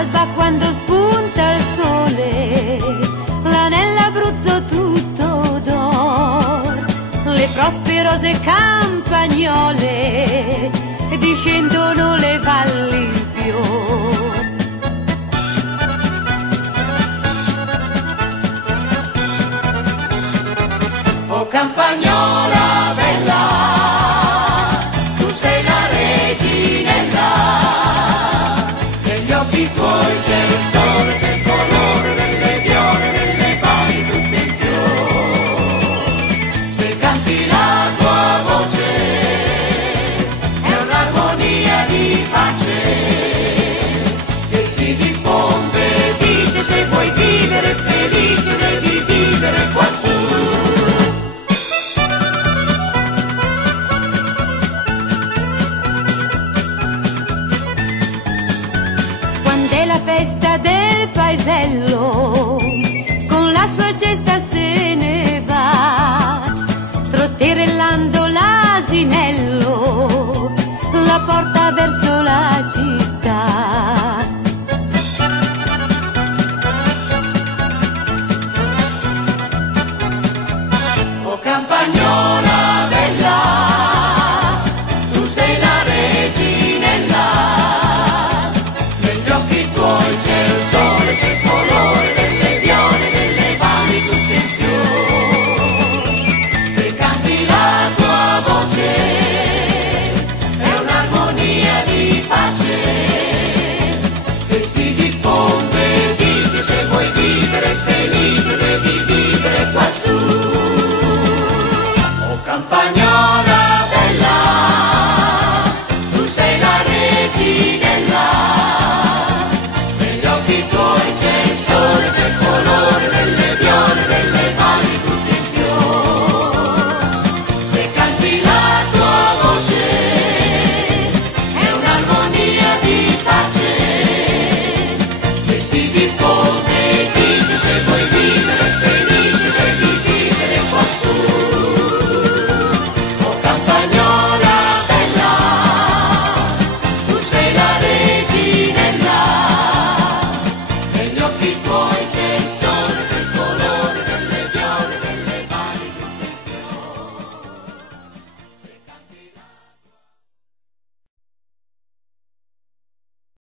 all'alba quando spunta il sole, là nell'Abruzzo tutto d'or, le prosperose campagnole discendono le valli in fior. Oh campagnola bella, tu sei la reginella, negli occhi tuoi c'è il sole, c'è il colore delle viole, delle bali tutte in fiore. Se canti la tua voce è un'armonia di pace che si diffonde, dice se vuoi vivere felice devi vivere quassù. È la festa del paesello, con la sua cesta se ne va, trotterellando l'asinello, la porta verso